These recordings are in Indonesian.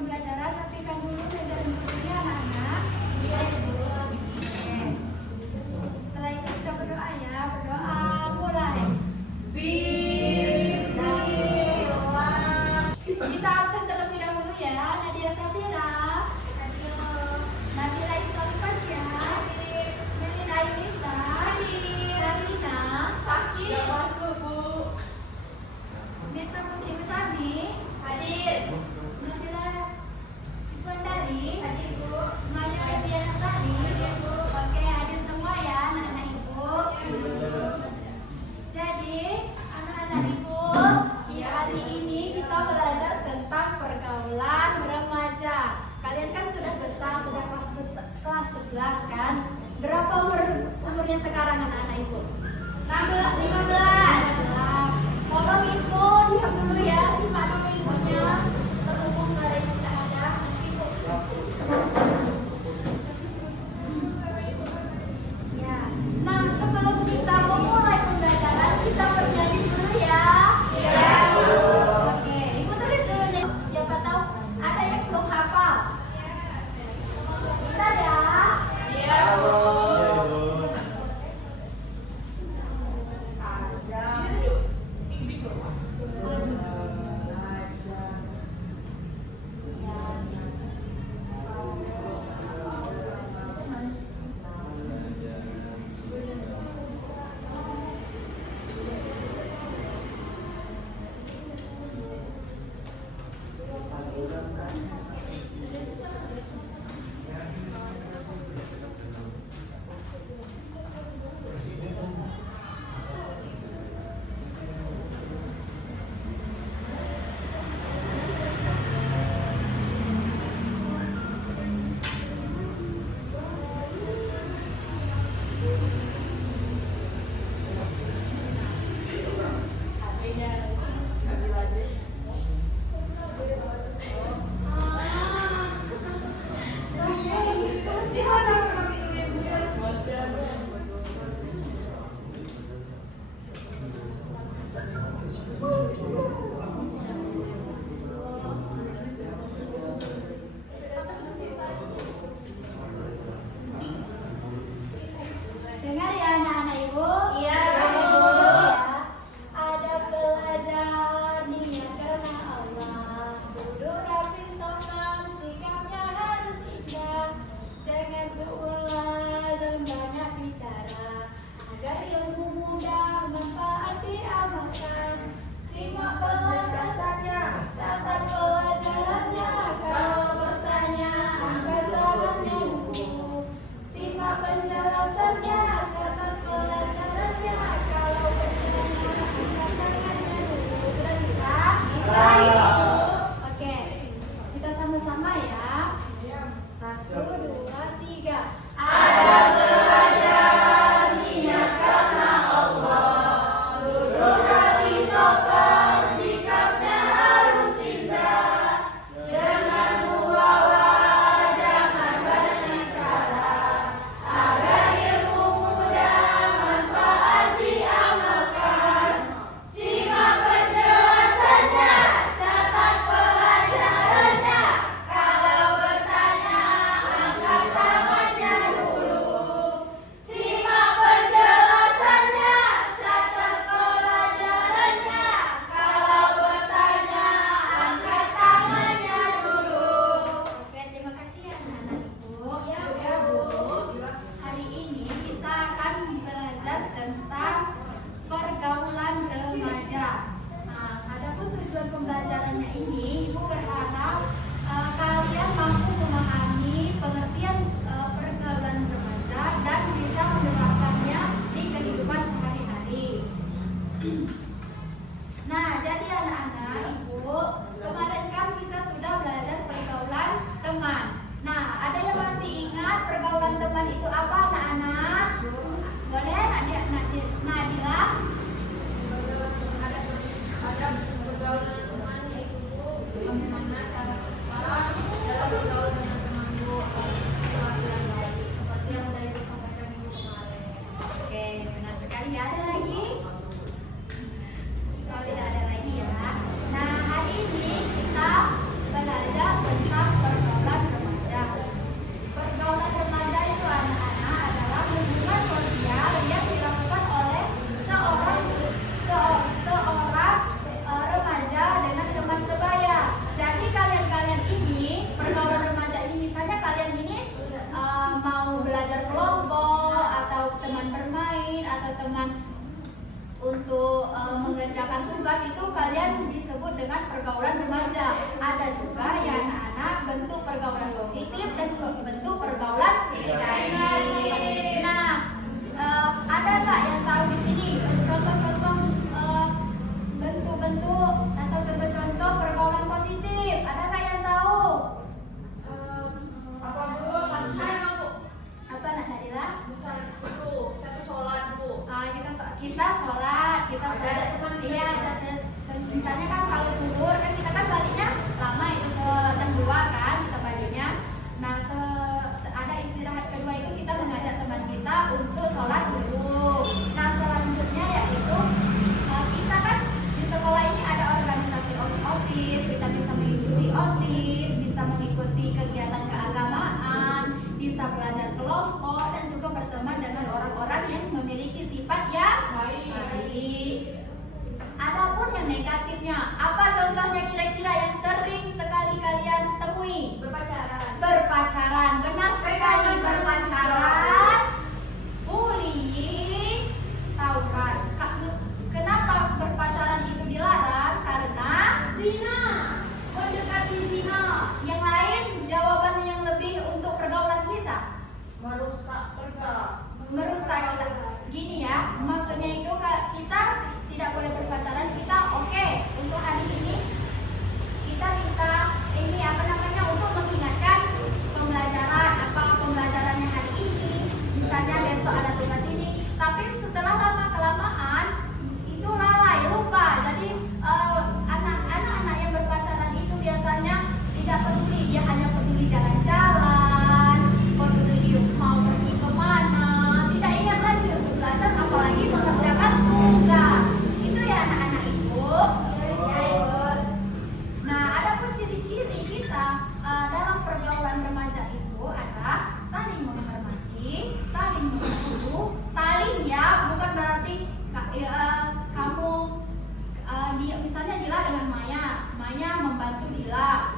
pembelajaran, rapikan dulu meja dan bukunya anak-anak. Iya, Ibu. Oke. Setelah itu kita berdoa ya. Berdoa mulai. Bismillah. Kita absen terlebih dahulu ya. Nadia Safira, Nabila Islam Fasya, Melina Yunisa, Ralina, Fakir, Mirta Putri Utami, hadir. Nabila Iswandari, hadir Bu. Maya Ediana Sari, hadir Bu. Oke, hadir semua ya anak-anak Ibu. Jadi, anak-anak Ibu, di hari ini kita belajar tentang pergaulan remaja. Kalian kan sudah besar, sudah kelas 11 kan? Berapa umurnya sekarang anak-anak Ibu? 16, 15. Tolong Ibu, diam dulu ya, simak dulu Ibunya. Terhubung suara Ibu tidak ada, Ibu. Ya. Nah, sebelum kita memulai pembelajaran, kita bernyanyi dulu ya. Iya, Bu. Oke, Ibu tulis dulu nih. Siapa tahu ada yang belum hafal. Kita ya. Iya, Bu. Dengar ya anak-anak Ibu. Iya, Bu. Ada pelajar niat karena Allah. Duduk rapi sopan, sikapnya harus indah. Dengan keulasan dan banyak bicara, agar ilmu mudah manfaat diamalkan. Simak penjelasannya, catat pelajarannya. Kalau bertanya, angkat tangannya dulu. Simak penjelasannya, catat pelajarannya. Kalau bertanya, angkat tangannya dulu. Sudah bisa? Bisa. Oke, kita sama-sama ya. 1, 2, 3. Ada pelajar niat karena Allah. Duduk rapi sopan, sikapnya harus indah. Dengan muawah jangan banyak cara, agar ilmu mudah manfaat diamalkan. Simak penjelasannya, catat pelajarannya. Kalau bertanya, angkat tangannya dulu. Simak penjelasannya, catat pelajarannya. Kalau bertanya, angkat tangannya dulu. Oke, terima kasih ya anak-anak Ibu. Ya, Bu. Hari ini kita akan belajar tentang pergaulan remaja. Nah, adapun tujuan pembelajarannya ini, Ibu berharap kalian mampu memahami pengertian pergaulan remaja dan bisa menerapkannya di kehidupan sehari-hari. Nah, jadi anak-anak Ibu, kemarin kan kita sudah belajar pergaulan teman. Nah, ada yang masih ingat pergaulan teman itu apa anak-anak? Boleh Nadila? Ada pergaulan teman yaitu dengan pergaulan remaja. Ada juga ya anak-anak bentuk pergaulan positif dan bentuk pergaulan negatif. Nah, ada nggak yang tahu di sini contoh-contoh bentuk-bentuk atau contoh-contoh pergaulan positif? Ada nggak yang tahu? Apa Bu? Saya tahu Bu. Apa Nak Nadila? Misalnya itu kita tuh sholat Bu. Kita sholat, iya. Misalnya kan kalau zuhur kan kita kan baliknya lama itu jam 2 kan kita baliknya. Nah, ada istirahat kedua itu kita mengajak teman kita untuk sholat dulu. Nah, selanjutnya yaitu kita kan di sekolah ini ada organisasi OSIS, kita bisa mengikuti OSIS, bisa mengikuti kegiatan keagamaan, bisa belajar kelompok dan juga berteman dengan orang-orang yang memiliki sifat yang baik. Adapun yang negatifnya, apa contohnya kira-kira yang sering sekali kalian temui? Berpacaran, benar sekali, berpacaran, bullying, tawuran. Kenapa berpacaran itu dilarang? Karena zina, mendekati zina. Yang lain jawaban yang lebih untuk pergaulan kita Merusak merusak kita. Gini ya, maksudnya itu kita tidak boleh berpacaran. Kita oke, untuk hari ini kita bisa untuk mengingatkan pembelajarannya hari ini. Misalnya besok ada tugas ini, tapi setelah lama kelamaan itu lalai, lupa. Jadi anak-anak yang berpacaran itu biasanya tidak peduli, dia hanya peduli jalan-jalan, peduli mau pergi kemana, tidak ingat lagi untuk belajar, apalagi mengerjakan tugas. Itu ya anak-anak Ibu. Nah, adapun ciri-ciri kita dalam pergaulan remaja itu ada saling menghormati, saling mengasuh, saling ya, bukan berarti kamu misalnya Dila dengan Maya membantu Dila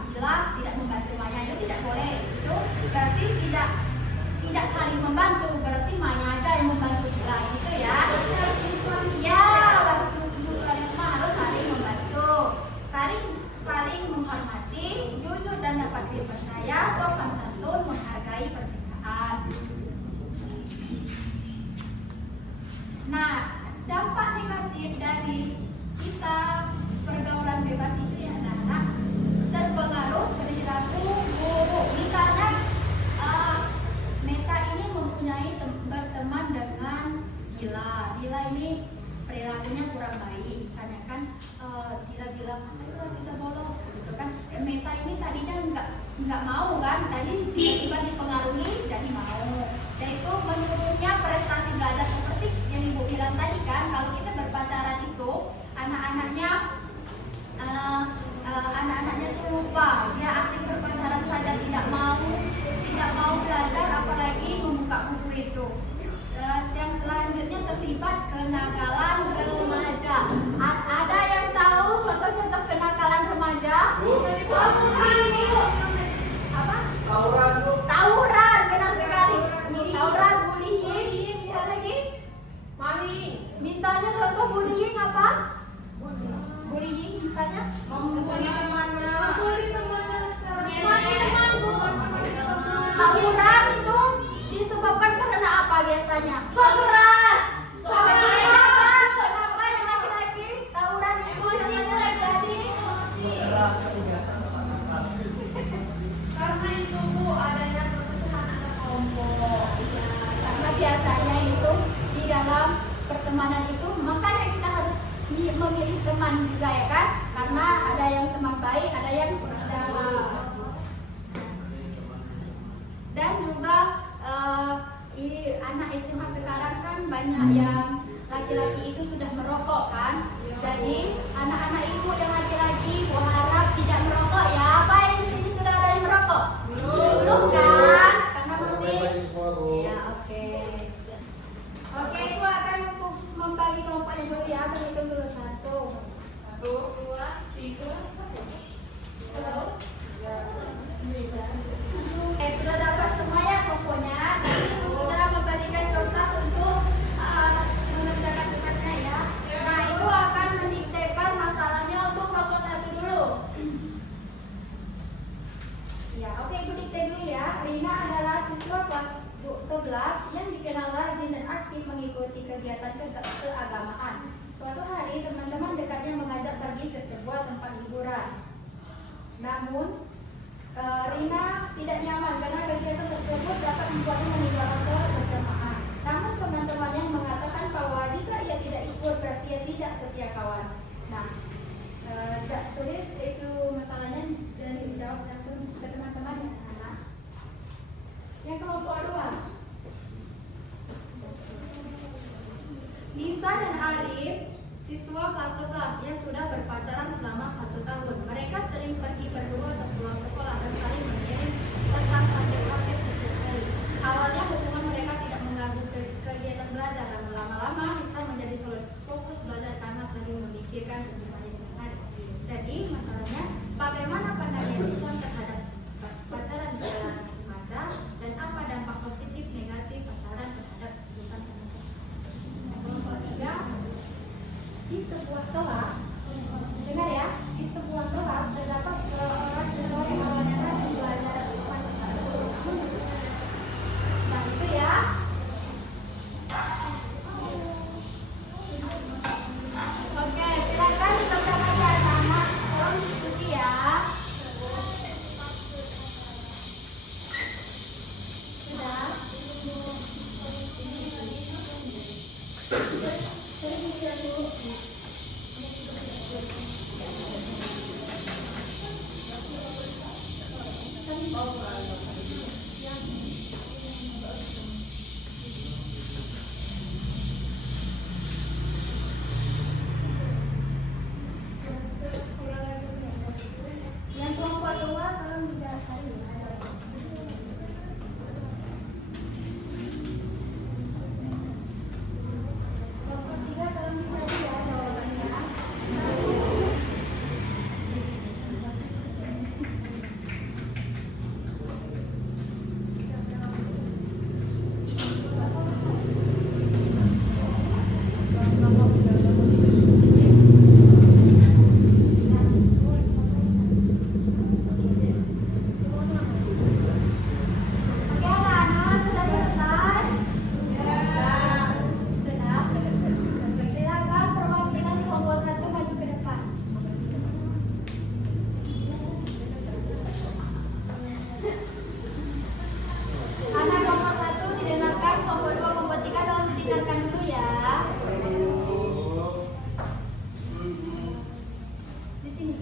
tidak membantu Maya, itu tidak boleh. Itu berarti tidak saling membantu, berarti Maya aja yang membantu Dila gitu ya. Ya, mutualisme harus saling membantu, saling menghormati, jujur dan dapat dipercaya, sopan santun, menghargai perbedaan. Nah, dampak negatif dari kita pergaulan bebas itu ya anak-anak, terpengaruh perilaku buruk. Misalnya Meta ini mempunyai berteman dengan Dila ini perilakunya kurang baik. Misalnya kan Dila bilang, ayo kita bolos gitu kan. Meta ini tadinya nggak mau kan, tadi tiba-tiba dipengaruhi jadi mau. Yaitu menurunnya prestasi belajar, seperti yang Ibu bilang tadi kan, kalau kita berpacaran itu anak-anaknya tuh lupa, dia asik berpacaran saja, tidak mau belajar, apalagi membuka buku itu. Yang selanjutnya terlibat kenakalan remaja. Ada yang tahu contoh-contoh kenakalan remaja? Apa? Tawuran, benar sekali. Tawuran, bullying, apa lagi? maling. Misalnya contoh bullying apa? Bullying misalnya? Membuli temannya. Tawuran itu disebabkan karena apa biasanya? Sok keras. Kenapa yang laki-laki tawuran itu terjadi? Karena itu Bu, adanya perpecahan antar kelompok. Karena biasanya itu di dalam pertemanan itu, makanya kita harus memilih teman juga ya kan? Karena ada yang teman baik, ada yang kurang baik. Dan juga anak SMA sekarang kan banyak yang laki-laki itu sudah merokok kan. Jadi anak-anak ibu yang laki-laki ibu harap tidak merokok ya. Apa yang di sini sudah ada yang merokok? Belum kan? Karena masih ya oke. Oke, ibu akan membagi kelompoknya dulu ya. Berhitung dulu 1, 2, 3, 4. Halo. Sudah dapat semua ya pokoknya. Tadi sudah memberikan kertas untuk mengerjakan tugasnya ya. Nah, itu akan mendiktekan masalahnya untuk kelompok 1 dulu. Namun Rina tidak nyaman karena kegiatan tersebut dapat membuatnya meninggalkan sholat berjamaah. Namun teman-temannya mengatakan bahwa jika ia tidak ikut berarti ia tidak setia kawan. Nah, tulis itu masalahnya dan dijawab langsung ke teman-teman ya anak. Yang kelompok 2. Nisa dan Arif, siswa kelas 11 yang sudah berpacaran selama 1 tahun. Mereka sering pergi berdua sepulang sekolah dan saling mengirim pesan satu setiap hari. Awalnya hubungan mereka tidak mengganggu kegiatan belajar, dan lama-lama Nisa menjadi sulit fokus belajar karena sering memikirkan hubungannya dengan Arif. Jadi masalahnya, bagaimana pandangan Islam terhadap pacaran di kalangan remaja dan apa dampak positif negatif pacaran terhadap kehidupan remaja? Kelompok 3. Di sebuah kelas, dengar ya, di sebuah kelas terdapat seorang siswa yang awalnya rajin belajar dan nah itu ya. Oke, silakan dibacakan ya anak-anak, tolong diskusi ya. Sudah? Yang kelompok 2 tolong dijelaskan ya. Kelompok 3 tolong dicari ya jawabannya. Oke anak-anak, sudah selesai? Sudah? Silakan perwakilan kelompok 1 maju ke depan. Anak kelompok 1 didengarkan, kelompok 2, kelompok 3 tolong didengarkan dulu ya. Di sini.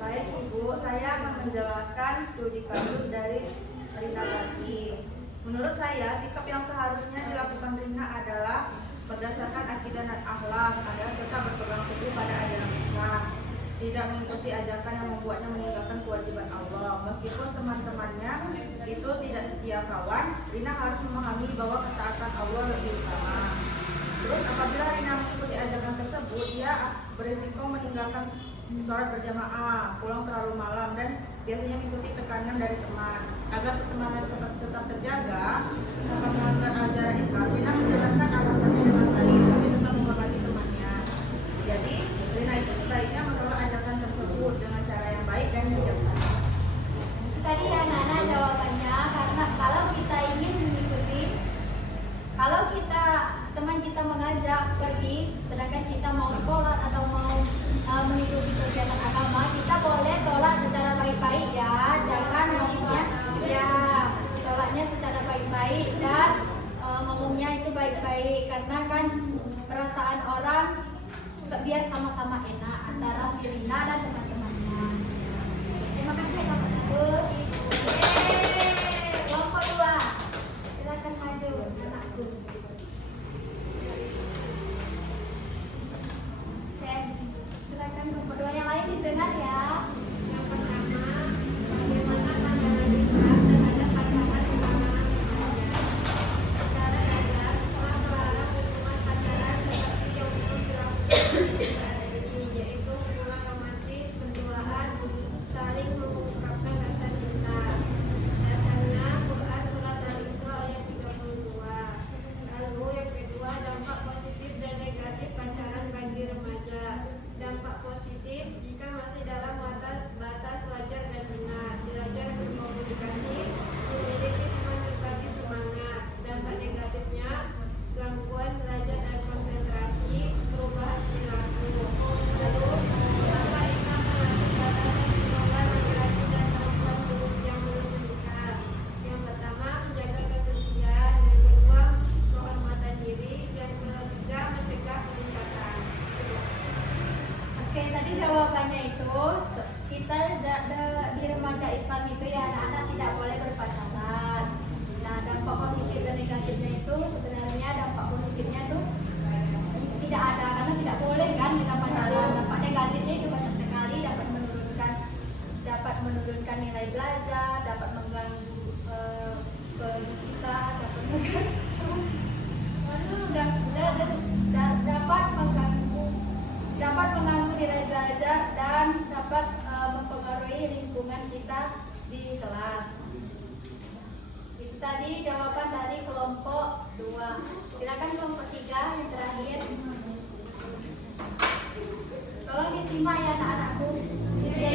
Baik Ibu, saya akan menjelaskan studi kasus dari Rina tadi. Menurut saya, sikap yang seharusnya dilakukan Rina adalah berdasarkan akidah dan akhlak, adalah tetap berpegang teguh pada ajaran Islam, tidak mengikuti ajakan yang membuatnya meninggalkan kewajiban Allah. Meskipun teman-temannya itu tidak setia kawan, Rina harus memahami bahwa ketaatan Allah lebih utama. Terus apabila Rina mengikuti ajakan tersebut, dia berisiko meninggalkan sholat berjamaah, pulang terlalu malam, dan biasanya mengikuti tekanan dari teman. Agar pertemanan tetap terjaga, dapat melanggar ajaran Islam, Rina menjelaskan alasannya dengan baik, tapi tetap menghormati temannya. Jadi, Rina itu sebaiknya menolak ajakan tersebut dengan cara yang baik dan bijaksana. Tadi ya Nana jawabannya, karena kalau kita ingin mengikuti, kalau teman kita mengajak pergi, sedangkan kita mau sholat atau mau mengikuti kegiatan agama, kita boleh tolak secara baik-baik ya, jangan ngomongnya ya, tolaknya secara baik-baik dan ngomongnya itu baik-baik, karena kan perasaan orang biar sama-sama enak antara si Rina dan teman-temannya. Terima kasih ya kelompok 1. Kelompok 2, silakan maju anakku. Oke, silakan kelompok 2 yang lain didengar ya. Yang pertama, bagaimana pandangan Islam terhadap pacaran di kalangan remaja? Secara dasar, Islam melarang hubungan pacaran seperti yang umum dilakukan yaitu hubungan romantis, berduaan, saling mengungkapkan rasa cinta. Dasarnya Quran Surat Al-Isra ayat 32. Lalu yang kedua, dampak positif dan negatif pacaran bagi remaja. Dampak positif, jika masih dalam Oke, tadi jawabannya itu kita di remaja Islam itu ya anak-anak tidak boleh berpacaran. Nah, dampak positif dan negatifnya itu sebenarnya dampak positifnya tuh tidak ada karena tidak boleh kan kita pacaran. Dampak negatifnya itu banyak sekali, dapat menurunkan nilai belajar, dapat mengganggu psikologi kita, dapat mengganggu dapat mengganggu nilai belajar dan dapat mempengaruhi lingkungan kita di kelas. Itu tadi jawaban dari kelompok 2. Silakan kelompok 3 yang terakhir. Tolong disimak ya anak-anakku. Ya,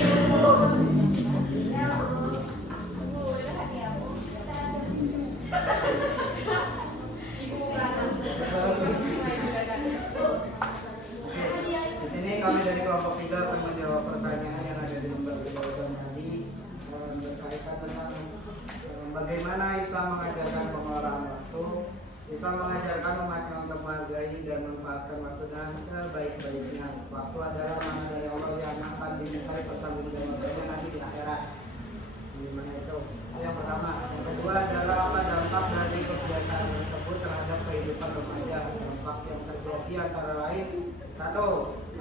Di sini kami dari kelompok 3 akan menjawab pertanyaan yang ada di lembar jawaban tadi berkaitan tentang bagaimana Islam mengajarkan pengelolaan waktu. Islam mengajarkan umatnya untuk menghargai dan memanfaatkan waktu dengan sebaik-baiknya. Waktu adalah amanah dari Allah yang akan dimintai pertanggungjawabannya nanti di akhirat. Gimana itu? Yang pertama. Yang kedua adalah apa dampak dari kebiasaan tersebut terhadap kehidupan remaja. Dampak yang terjadi antara lain: 1.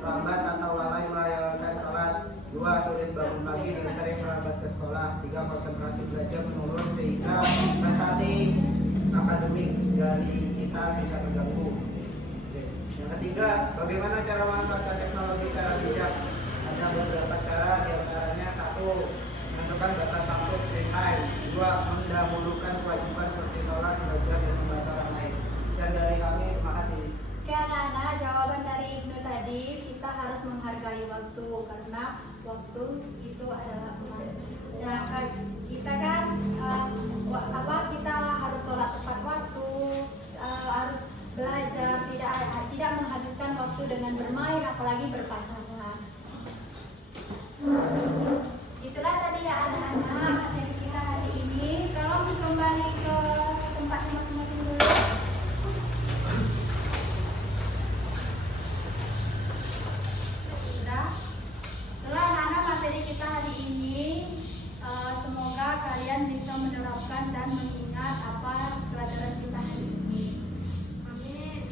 Lambat atau lalai merayakan sholat. 2. Sulit bangun pagi dan sering terlambat ke sekolah. 3. Konsentrasi belajar menurun sehingga prestasi akademik dari kita bisa terganggu. Yang ketiga, bagaimana cara memanfaatkan teknologi secara bijak? Ada beberapa cara, diantaranya 1. Menentukan batas waktu screen time. 2. Mendahulukan kewajiban seperti sholat, belajar, dan membantu orang lain. Dan dari kami, terima kasih. Oke anak-anak, jawaban dari Ibnu tadi, kita harus menghargai waktu karena waktu itu adalah emas. Ya, kita kan kita harus sholat tepat waktu, harus belajar, tidak menghabiskan waktu dengan bermain apalagi berpacaran. Itulah tadi ya anak-anak materi kita hari ini. Tolong kembali ke tempatnya masing-masing dulu. Setelah anak-anak materi kita hari ini, semoga kalian bisa menerapkan dan mengingat apa pelajaran kita hari ini. Amin.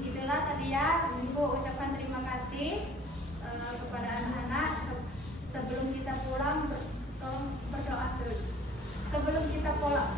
Itulah tadi ya, Ibu ucapkan terima kasih kepada anak-anak. Sebelum kita pulang, tolong berdoa dulu. Sebelum kita pulang.